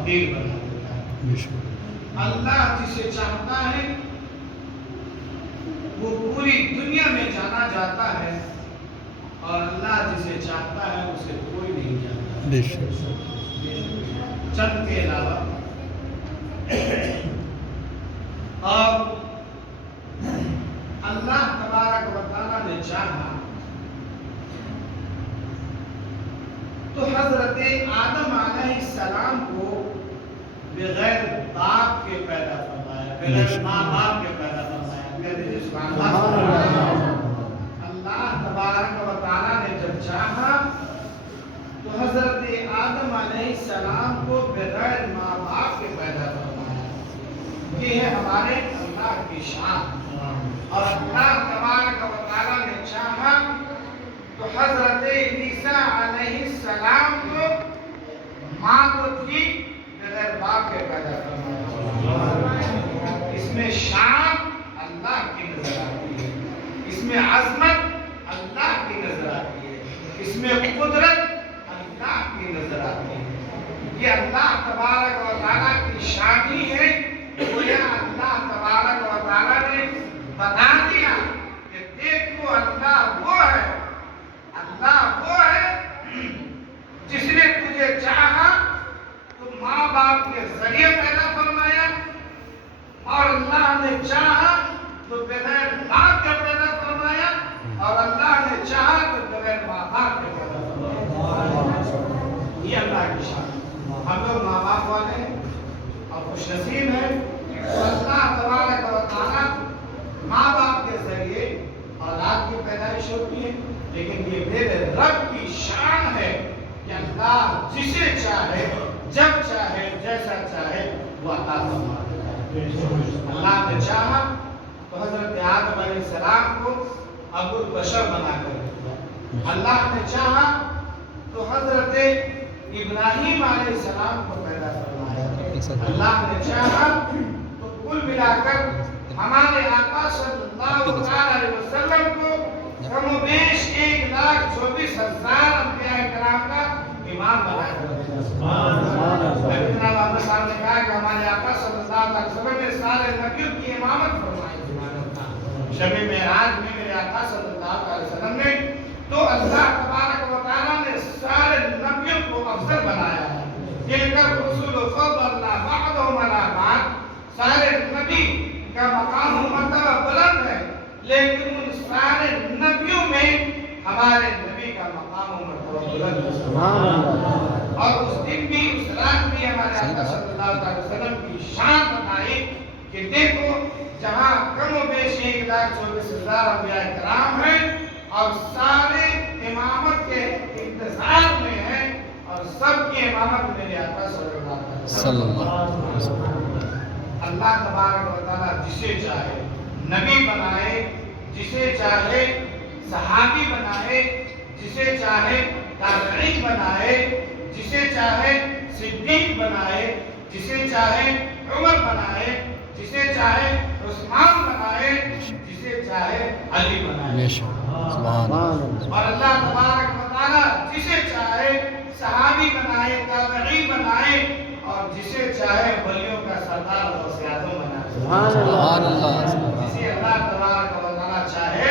فقیر بنا دیتا ہے۔ اللہ جسے چاہتا ہے وہ پوری دنیا میں جانا جاتا ہے، اور اللہ جسے چاہتا ہے اسے کوئی نہیں جانتا۔ چند کے علاوہ اور اللہ تبارک و تعالیٰ نے چاہا تو حضرت آدم علیہ السلام کو بغیر باپ کے پیدا فرمایا، بغیر ماں باپ کے پیدا فرمایا۔ کہتے ہیں سبحان اللہ۔ اللہ تبارک و تعالیٰ نے جب چاہا تو حضرت آدم علیہ السلام کو بغیر ماں باپ کے پیدا فرمایا۔ یہ ہے ہمارے اللہ کی شان۔ اور اللہ تبارک و تعالیٰ نے چاہا تو حضرت عیسیٰ علیہ السلام کو ماں تو تھی بغیر باپ کے پیدا فرمایا۔ اس میں شان اللہ کی نظر آتی ہے، اس میں عظمت اللہ کی نظر آتی ہے، اس میں قدرت اللہ کی نظر آتی ہے۔ یہ اللہ تبارک و تعالیٰ کی شانی ہے۔ گویا اللہ تبارک و تعالیٰ نے بتا دیا کہ دیکھو اللہ وہ ہے، اللہ وہ ہے جس نے تجھے چاہا تو ماں باپ کے ذریعے پیدا فرمایا، اور اللہ نے چاہا تو بغیر باپ کے پیدا فرمایا، اور اللہ نے چاہا تو بغیر ماں باپ کے پیدا فرمایا۔ یہ اللہ کی شان۔ ہم لوگ ماں باپ والے ہیں اور خوش نصیب ہیں، تو اللہ تبارک و تعالیٰ ماں باپ کے ذریعے اولاد کی پیدائش ہوتی ہے، لیکن یہ میرے رب کی شان ہے کہ اللہ جسے چاہے جب چاہے جیسا چاہے وہ عطا فرما دیتا ہے۔ اللہ نے چاہا تو حضرت آدم علیہ السلام کو ابو البشر بنا کر دیا۔ اللہ نے چاہا تو حضرت ابراہیم علیہ السلام کو پیدا فرمایا۔ اللہ نے چاہا تو کل ملا کر ہمارے آقا صلی اللہ علیہ وسلم کو کم و بیش 1,24,000 انبیاء کرام کا امام بنا کر دیا۔ اتنا بابا صاحب نے کہا کہ ہمارے آقا صلی اللہ علیہ وسلم نے سارے نبیوں کی امامت فرمائی۔ شب معراج میں میرے آقا صلی اللہ علیہ وسلم نے تو اللہ تبارک و تعالیٰ نے سارے نبیوں کو افضل بنایا ہے۔ تلک الرسل فضلنا بعضهم علی بعض۔ سارے نبی کا مقام و مرتبہ بلند ہے، لیکن ان سارے نبیوں میں ہمارے نبی کا مقام و مرتبہ بلند ہے۔ اور اس دن بھی اس رات بھی ہمارے آقا صلی اللہ علیہ وسلم کی شان بتائی کہ دیکھو جہاں کم و بیش 1,24,000 انبیاء کرام ہیں اور سارے امامت کے انتظار میں ہیں، اور سب کی امامت میرے آقا صلی اللہ علیہ وسلم۔ اللہ تبارک و تعالیٰ جسے چاہے نبی بنائے، جسے چاہے صحابی بنائے، جسے چاہے تابعی بنائے، جسے چاہے صدیق بنائے، جسے چاہے عمر بنائے، جسے چاہے عثمان بنائے، جسے چاہے علی بنائے۔ اور اللہ تبارک و تعالیٰ جسے چاہے صحابی بنائے، تابعی بنائے، اور جسے چاہے ولیوں کا سردار غوث اعظم بنائے۔ سبحان اللہ۔ جسے اللہ تبارک و تعالیٰ چاہے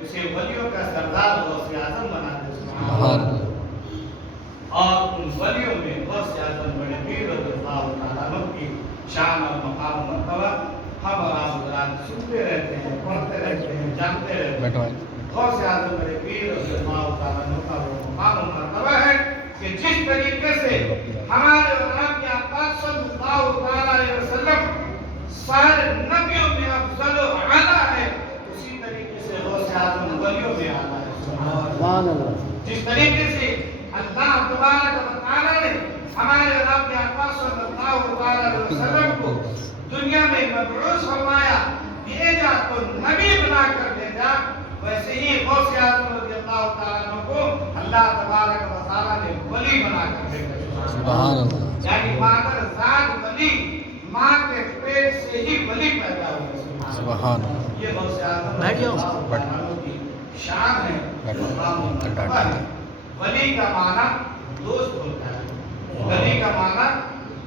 اسے ولیوں کا سردار غوث اعظم بنا دے۔ سبحان اللہ۔ اور ان ولیوں میں غوث اعظم بڑے پیر رضی اللہ تعالیٰ عنہ کی شان اور مقام و مرتبہ ہم اور آپ حضرات سنتے رہتے ہیں، پڑھتے رہتے ہیں، جانتے رہتے ہیں۔ غوث اعظم بڑے پیر رضی اللہ تعالیٰ عنہ کا وہ مقام و مرتبہ ہے کہ جس طریقے سے ہمارے آپ کے آقا صلی اللہ علیہ وسلم سارے نبیوں میں افضل و اعلیٰ ہے، اسی طریقے سے غوث اعظم ولیوں میں اعلیٰ ہے۔ سبحان اللہ۔ جس طریقے سے اللہ تبارک و تعالیٰ نے ہمارے آپ کے آقا صلی اللہ علیہ وسلم کو دنیا میں مبعوث فرمایا، بھیجا تو نبی بنا کر بھیجا، ویسے ہی غوث اعظم رضی اللہ تعالیٰ عنہ کو اللہ تبارک و تعالیٰ نے ولی بنا کر بھیجا۔ سبحان اللہ۔ یعنی مادر ذات ولی، ماں کے پیٹ سے ہی ولی پیدا ہوئے۔ سبحان اللہ۔ یہ غوث اعظم رضی اللہ تعالیٰ عنہ کی شان ہے۔ ولی کا معنی دوست ہوتا ہے، ولی کا معنی